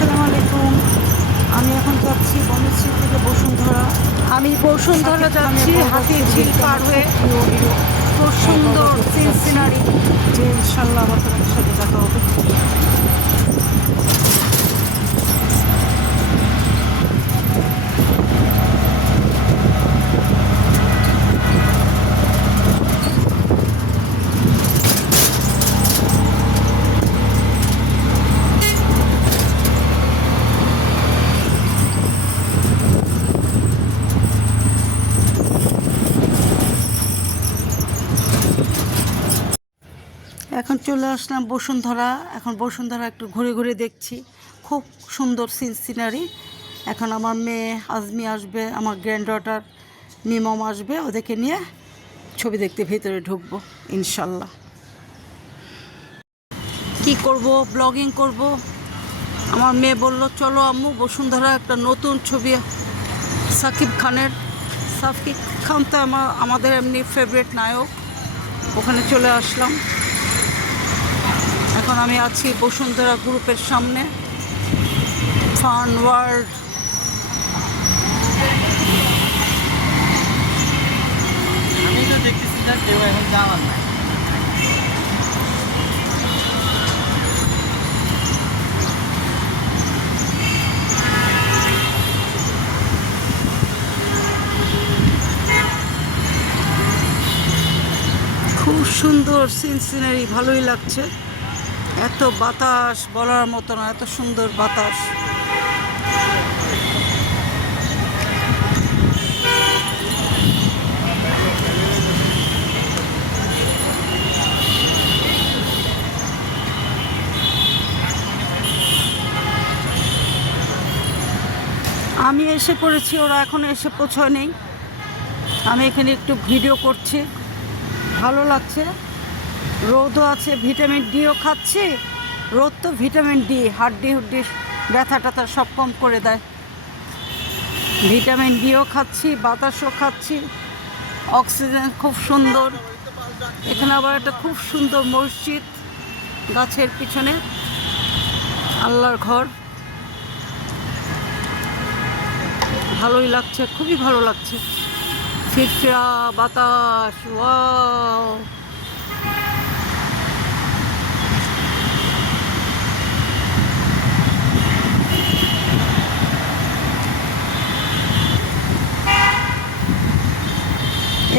আসসালামু আলাইকুম। আমি এখন যাচ্ছি বনশ্রী থেকে বসুন্ধরা। আমি বসুন্ধরা যাচ্ছি হাতির ঝিল পার হয়ে। প্রিয় হিরো খুব সুন্দর সিন সিনারি। যে ইনশাল্লাহ আবার তোমাদের সাথে দেখা হবে। এখন চলে আসলাম বসুন্ধরা। এখন বসুন্ধরা একটু ঘুরে ঘুরে দেখছি, খুব সুন্দর সিনারি। এখন আমার মেয়ে আজমি আসবে, আমার গ্র্যান্ড ডটার মিমম আসবে, ওদেরকে নিয়ে ছবি দেখতে ভেতরে ঢুকবো ইনশাল্লাহ। কি করব, ব্লগিং করব। আমার মেয়ে বলল চলো আম্মু বসুন্ধরা একটা নতুন ছবি, সাকিব খানের। সাকিব খান তো আমাদের এমনি ফেভারিট নায়ক, ওখানে চলে আসলাম। এখন আমি আছি বসুন্ধরা গ্রুপের সামনে, ফান ওয়ার্ল্ড। আমি তো দেখতেছি না কেউ এখন যাওয়ার নাই। খুব সুন্দর সিনারি, ভালোই লাগছে। এত বাতাস বলার মতো না, এত সুন্দর বাতাস। আমি এসে পড়েছি, ওরা এখনো এসে পৌঁছয়নি। আমি এখানে একটু ভিডিও করছি, ভালো লাগছে। রোদও আছে, ভিটামিন ডিও খাচ্ছি। রোদ তো ভিটামিন ডি, হাড্ডি হুড্ডি ব্যথা ট্যাথা সব কম করে দেয়। ভিটামিন ডিও খাচ্ছি, বাতাসও খাচ্ছি, অক্সিজেন খুব সুন্দর। এখানে আবার একটা খুব সুন্দর মসজিদ, গাছের পিছনে আল্লাহর ঘর। ভালোই লাগছে, খুবই ভালো লাগছে। ফিরফিরা বাতাস, ওয়াও।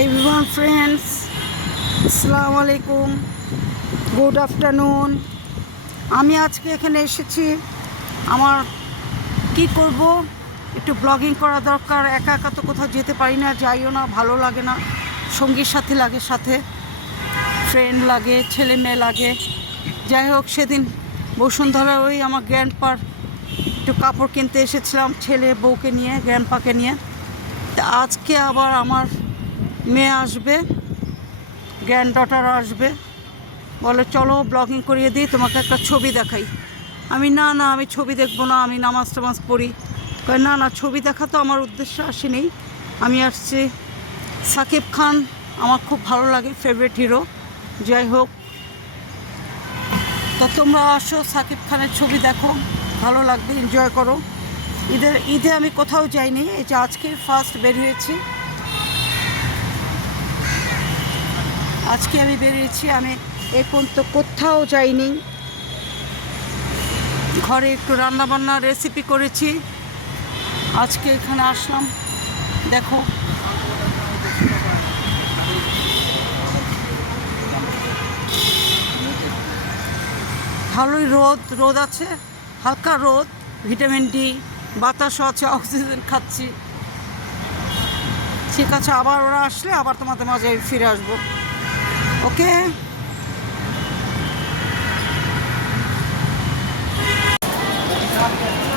এভরিওয়ান ফ্রেন্ডস, আসসালামু আলাইকুম, গুড আফটারনুন। আমি আজকে এখানে এসেছি, আমার কি করব, একটু ব্লগিং করা দরকার। একা একা তো কোথাও যেতে পারি না, যাইও না, ভালো লাগে না। সঙ্গীর সাথে লাগে, সাথে ফ্রেন্ড লাগে, ছেলে মেয়ে লাগে। যাই হোক, সেদিন বসুন্ধরা ওই আমার গ্র্যান্ডপার একটু কাপড় কিনতে এসেছিলাম, ছেলে বউকে নিয়ে, গ্র্যান্ডপাকে নিয়ে। তা আজকে আবার আমার মেয়ে আসবে, গ্র্যান্ড ডটার আসবে, বলে চলো ব্লগিং করিয়ে দিই, তোমাকে একটা ছবি দেখাই। আমি না না, আমি ছবি দেখবো না, আমি নামাজ টামাজ পড়ি। কয় না না, ছবি দেখা তো আমার উদ্দেশ্যে আসেনি। আমি আসছি, সাকিব খান আমার খুব ভালো লাগে, ফেভারিট হিরো। যাই হোক, তো তোমরা আসো, সাকিব খানের ছবি দেখো, ভালো লাগবে, এনজয় করো। ঈদে আমি কোথাও যাইনি, এই যে আজকে ফার্স্ট বেরিয়েছি। আজকে আমি বেরিয়েছি, আমি এ পর্যন্ত কোথাও যাইনি। ঘরে একটু রান্নাবান্না রেসিপি করেছি, আজকে এখানে আসলাম। দেখো ভালোই রোদ আছে, হালকা রোদ, ভিটামিন ডি, বাতাসও আছে, অক্সিজেন খাচ্ছি। ঠিক আছে, আবার ওরা আসলে আবার তোমাদের মাঝে ফিরে আসবো। ওকে,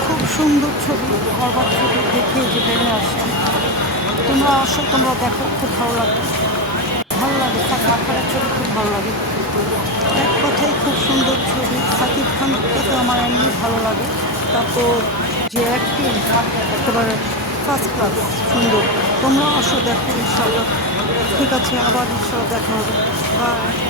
খুব সুন্দর ছবি, ঘরবার ছবি দেখে যে বেরিয়ে আসছে। তোমরা আসো, তোমরা দেখো, খুব ভালো লাগবে, ভালো লাগে। সাকিব খানের ছবি খুব ভালো লাগে, এক কথাই খুব সুন্দর ছবি। সাকিব খানকে তো আমার এমনি ভালো লাগে, তারপর যে অ্যাক্টিং একেবারে ফার্স্ট ক্লাস, সুন্দর। তোমরা আসো, দেখো ইনশাল্লাহ। ঠিক আছে, আবার ইনশাল্লাহ দেখা হবে। বাই।